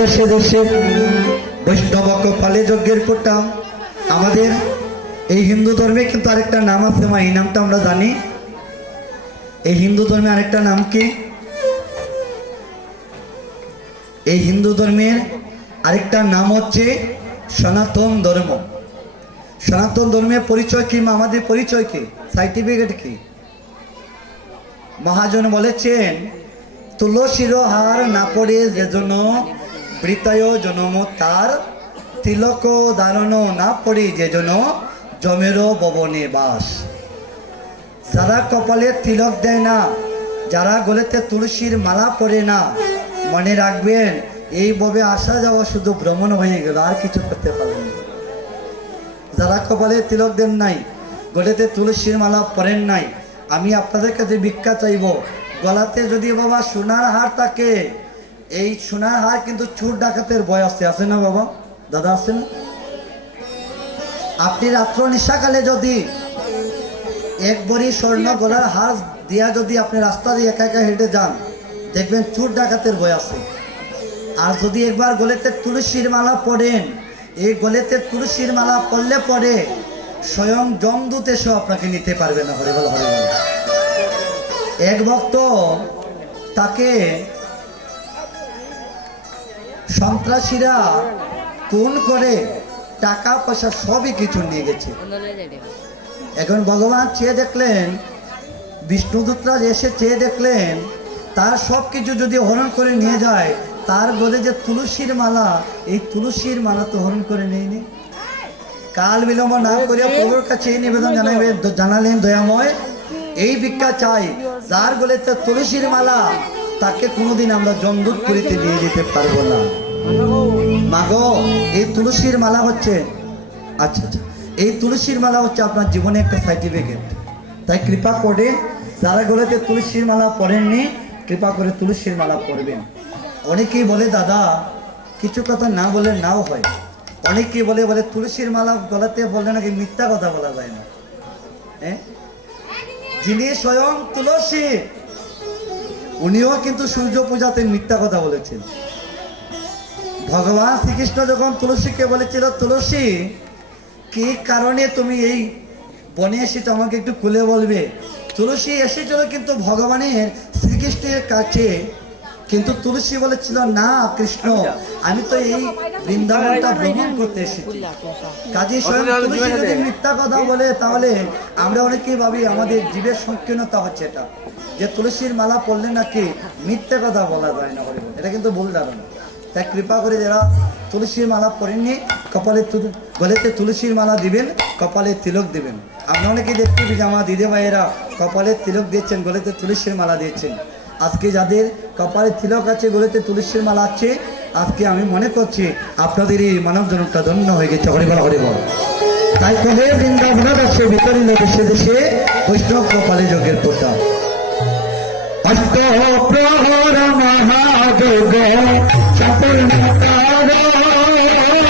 দেশে দেশে বৈষ্ণব কপালে যজ্ঞের কোটাম। আমাদের এই হিন্দু ধর্মে কিন্তু আরেকটা নাম আছে মা, এই নামটা আমরা জানি। এই হিন্দু ধর্মে আরেকটা নাম কি? এই হিন্দু ধর্মের আরেকটা নাম হচ্ছে সনাতন ধর্ম। সনাতন ধর্মের পরিচয় কি মা? আমাদের পরিচয় কি? সার্টিফিকেট কি? মহাজন বলেছেন, তুলসীর হার না পড়ে যেজন বৃতায় জনম তার, তিলক ধারণ না পড়ে যেজন জমের ভবনে বাস। যারা কপালে তিলক দেয় না, যারা গলেতে তুলসীর মালা পরে না, মনে রাখবেন এই ভাবে আসা যাওয়া শুধু ভ্রমণ হয়ে গেল, আর কিছু করতে পারবেন না। যারা কপালে তিলক দেন নাই, গলেতে তুলসীর মালা পরেন নাই, আমি আপনাদের কাছে ভিক্ষা চাইব, গলাতে যদি বাবা সোনার হার থাকে, এই সোনার হার কিন্তু চোর ডাকাতের ভয় আছে না বাবা? দাদা আছে না? আপনি রাত্র নিশাকালে যদি এক ভরি স্বর্ণ গলার হার দিয়া যদি আপনি রাস্তা দিয়ে একা একা হেঁটে যান, দেখবেন চোর ডাকাতের ভয় আছে। আর যদি একবার গলেতে তুলসীর মালা পড়েন, এই গলেতে তুলসীর মালা পড়লে পরে স্বয়ং যমদূত এসেও আপনাকে নিতে পারবে না। হরিবল হরিবল। এক ভক্ত, তাকে সন্ত্রাসীরা খুন করে টাকা পয়সা সবই কিছু নিয়ে গেছে। এখন ভগবান চেয়ে দেখলেন, বিষ্ণুদূতরা এসে চেয়ে দেখলেন, তার সব কিছু যদি হরণ করে নিয়ে যায়, তার বলে যে তুলসীর মালা, এই তুলসীর মালা তো হরণ করে নেয়নি। কাল বিলম্ব না করিয়া প্রভুর কাছে এই নিবেদন জানালেন, দয়াময় এই ভিক্ষা চাই, যার গলেতে তুলসীর মালা, তাকে কোনোদিন আমরা জমদূত করিতে নিয়ে যেতে পারবো না। মাগো, এই তুলসীর মালা হচ্ছে, আচ্ছা আচ্ছা, এই তুলসীর মালা হচ্ছে আপনার জীবনে একটা সার্টিফিকেট। তাই কৃপা করে যারা গলেতে তুলসীর মালা পড়েননি, কৃপা করে তুলসীর মালা পড়বেন। অনেকেই বলে দাদা, কিছু কথা না বলে নাও হয়। অনেকেই বলে তুলসীর মালা গলাতে বললে নাকি মিথ্যা কথা বলা যায় না। হ্যাঁ, যিনি স্বয়ং তুলসী, উনিও কিন্তু সূর্য পূজাতে মিথ্যা কথা বলেছেন। ভগবান শ্রীকৃষ্ণ যখন তুলসীকে বলেছিল, তুলসী কি কারণে তুমি এই বনে এসেছো আমাকে একটু খুলে বলবে। তুলসী এসেছিল কিন্তু ভগবানের শ্রীকৃষ্ণের কাছে, কিন্তু তুলসী বলেছিল, না কৃষ্ণ, আমি তো এই বৃন্দাবনটা ভ্রমণ করতে এসেছি। কাজে স্বয়ং তুলসী যদি মিথ্যা কথা বলে, তাহলে আমরা অনেকেই ভাবি আমাদের জীবের সংকীর্ণতা হচ্ছে এটা, যে তুলসীর মালা পড়লে নাকি মিথ্যে কথা বলা যায় না। এটা কিন্তু ভুল ধারণা। তাই কৃপা করে যারা তুলসীর মালা পড়েননি, কপালে গলেতে তুলসীর মালা দিবেন, কপালে তিলক দিবেন। আমরা অনেকেই দেখতে যে আমার দিদি ভাইয়েরা কপালে তিলক দিয়েছেন, গলেতে তুলসীর মালা দিয়েছেন। আজকে যাদের কপালে তিলক আছে, গলেতে তুলসীর মালা আছে, আজকে আমি মনে করছি আপনাদের এই মানব জনকটা ধন্য হয়ে গেছে। হরিবল হরিবল। তাই কহে বৃন্দাবনবাসে বিতরিল দেশে দেশে বৈষ্ণব কপালে যোগের ফোঁটা। অষ্ট প্রহর মহাযোগ সপূর্ণকার মহাযোগ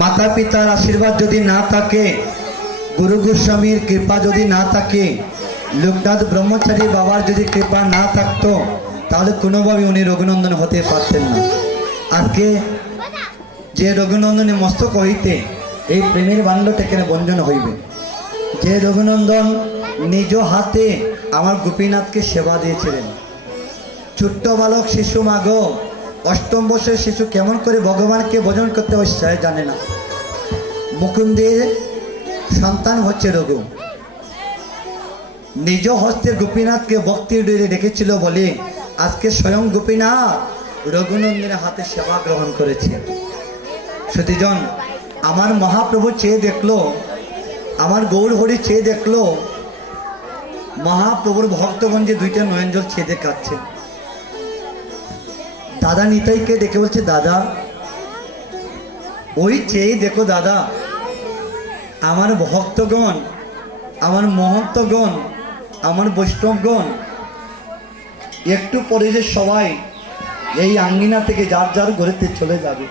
माता पितार आशीर्वाद यदि ना थाके गुरु गोस्वामीर कृपा यदि ना थाके लोकनाथ ब्रह्मचारी बाबार यदि कृपा ना थाकतो ताहले कोनोभाबे उनि रघुनंदन होते पारतेन ना। आजके जे रघुनंदन मस्तक हईते এই প্রেমের বান্ধব থেকে বন্ধন হইবে। যে রঘুনন্দন নিজ হাতে আমার গোপীনাথকে সেবা দিয়েছিলেন। ছোট্ট বালক শিশু মাগো অষ্টম বর্ষের শিশু কেমন করে ভগবানকে ভজন করতে হয় সে জানে না। মুকুন্দের সন্তান হচ্ছে রঘু। নিজ হস্তে গোপীনাথকে ভক্তির ডোরে রেখেছিল বলে আজকে স্বয়ং গোপীনাথ রঘুনন্দনের হাতে সেবা গ্রহণ করেছে। সতীজন আমার মহাপ্রভু চেয়ে দেখলো, আমার গৌর হরি চেয়ে দেখলো মহাপ্রভুর ভক্তগঞ্জে দুইটা নয়ন জল ছেদে কাটছে। দাদা নিতাইকে দেখে বলছে, দাদা ওই চেয়ে দেখো দাদা, আমার ভক্তগণ, আমার মহন্তগণ, আমার বৈষ্ণবগণ একটু পরে যে সবাই এই আঙ্গিনা থেকে যার যার ঘরেতে চলে যাবে।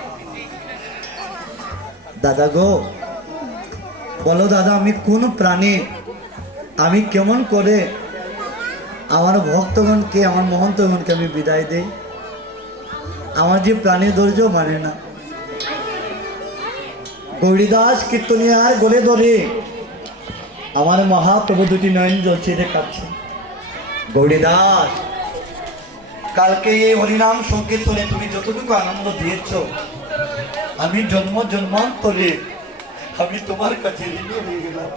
দাদা গো বলো দাদা, আমি কোন প্রাণী, আমি কেমন করে আমার ভক্তগণকে, আমার মহন্তগণকে আমি বিদায় দেই? আমার যে প্রাণী ধৈর্য মানে না। গৌরীদাস কীর্তনিয়ার গলে ধরে আমার মহাপ্রভু দুটি নয়ন জল ছেড়ে কাটছে। গৌরীদাস, কালকে এই হরিনাম সংকীর্তনে তুমি যতটুকু আনন্দ দিয়েছ, আমি জন্ম জন্মান্তরে আমি তোমার কাছে ঋণী হয়ে গেলাম।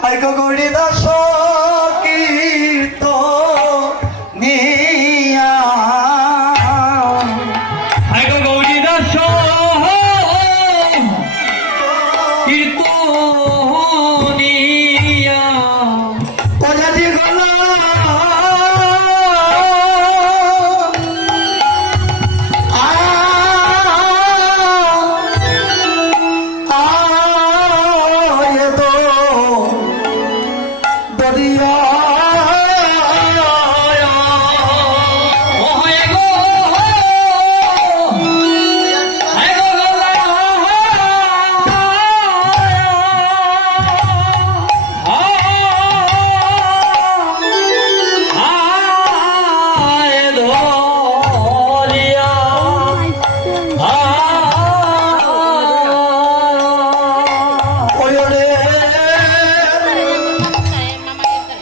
আইক গৌরী দাস কীর্ত নিয়া আইগ গৌরী দাস কীর্তনিয়া ওজাজি গল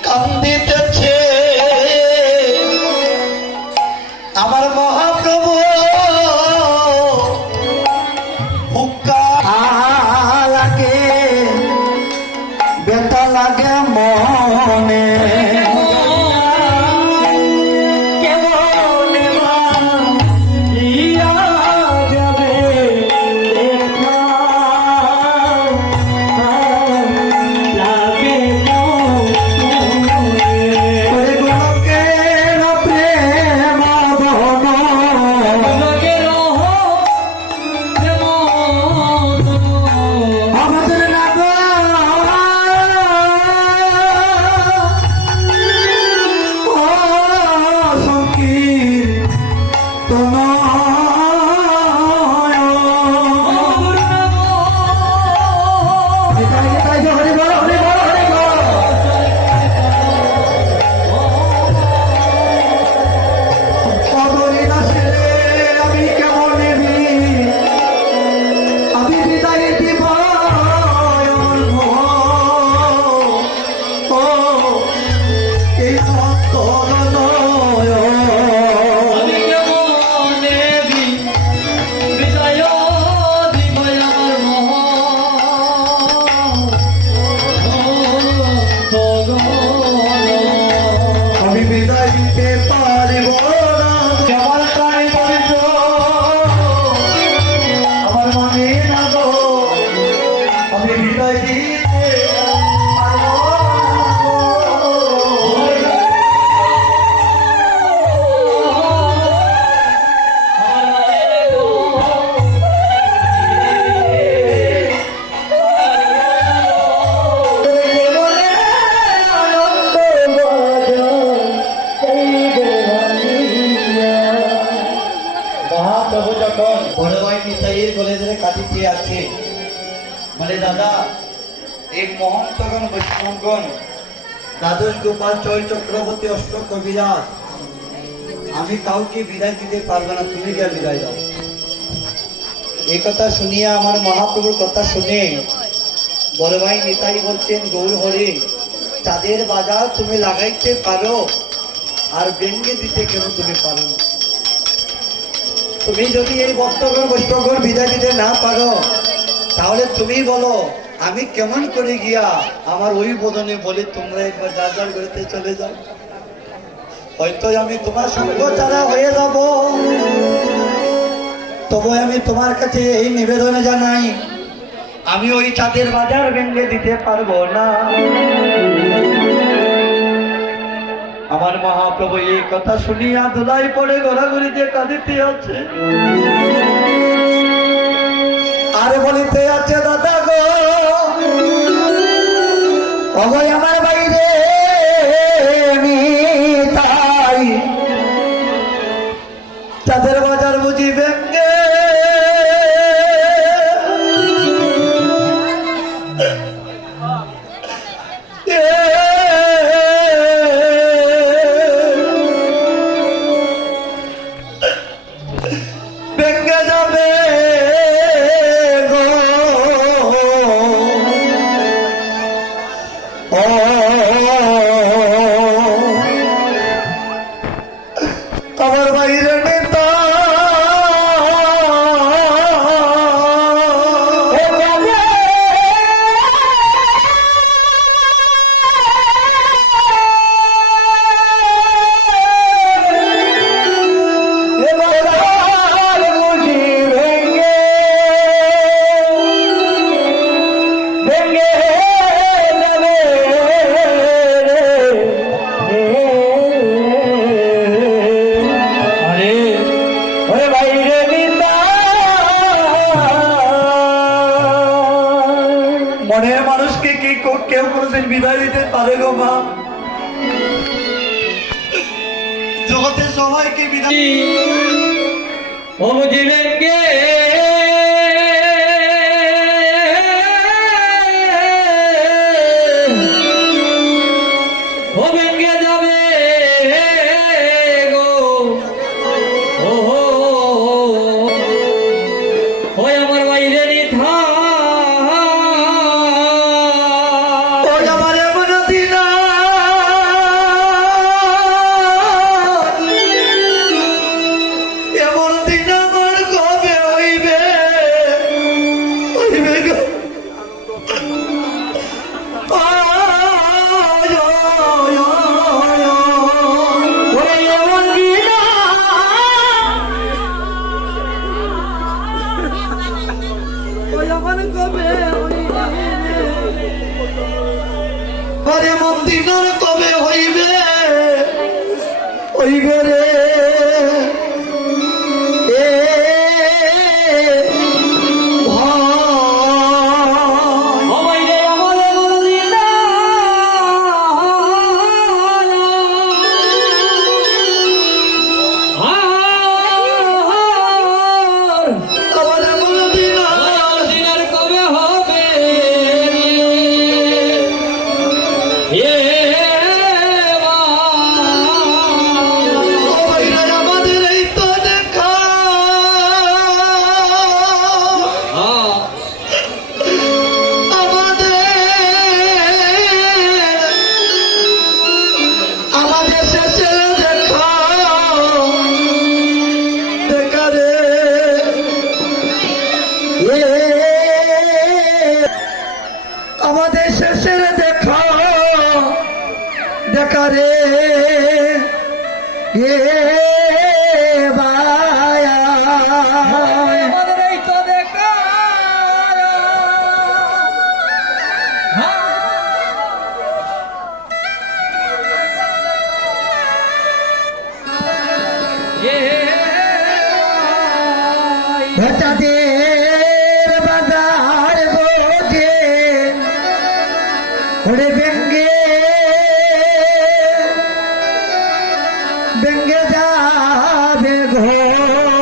কান্দিতেছে আমার মহাপ্রভু হুক্কা লাগে বেতা লাগে মনে বিদায় দিতে পারিব না কেবল প্রাণী পবিত্র আমার মনে না গো আমি বিদায় দিতে মহাপ্রভু যখন বড় ভাই নিতাইয়ের গলে ধরে কাটিতে আছে বলে দাদা এই মহন্তগণ বৈষ্ণবগণ দ্বাদশ গোপাল চয় চক্রবর্তী অষ্ট কবিরাজ আমি কাউকে বিদায় দিতে পারবো না, তুমি গিয়ে বিদায় দাও। এই কথা শুনিয়া আমার মহাপ্রভুর কথা শুনে বড় ভাই নিতাই বলছেন গৌর হরে চাঁদের বাজার তুমি লাগাইতে পারো আর ব্যঙ্গে দিতে কেন তুমি পারো না? তুমি যদি এই ভক্তগণ বৈষ্ণবগণ বিদায় দিতে না পারো তাহলে তুমি বলো আমি কেমন করে গিয়া আমার ওই বদনে বলে তোমরা একবার যার যার ঘরেতে চলে যাও, হয়তো আমি তোমার সঙ্গ ছাড়া হয়ে যাব। তবু আমি তোমার কাছে এই নিবেদন জানাই আমি ওই চাঁদের বাজার ভেঙে দিতে পারবো না। আমার মহাপ্রভু এই কথা শুনিয়া দোলাই পড়ে ঘোরাঘুরিতে কাঁদিতে আছে আর বলিতে আছে দাদা গো অভয় আমার বাইরে তাই চাঁদের বাজার বুঝি ভেঙ্গে ভেঙ্গে যাবে গো ও বিদায় দিতে পারে গো মা। জগতের সবাইকে বিদায় ও জীবনকে ও ভেঙ্গে যাবে গো ও ওই আমার বাইরে নিথা ওই আমার এমন দিন এমন দিন আমার কবে হইবে হইবে গো। ওই এমন দিন ওই আমার কবে আরে এমন দিন আর কবে হইবে হইবে রে এ ভাই। ও বাইরে আমার এমন দিন আমার এমন দিন দিনের কবে হবে এ ও ভাইরা আমাদের এই তো দেখা আমাদের শেষের দেখা দেখা রে আমাদের শেষের দেখা দেখা রে ভাই আমাদের এই তো দেখা চাঁদের বাজার বোঝে ওরে ব্যঙ্গে ব্যঙ্গে যাবে ঘর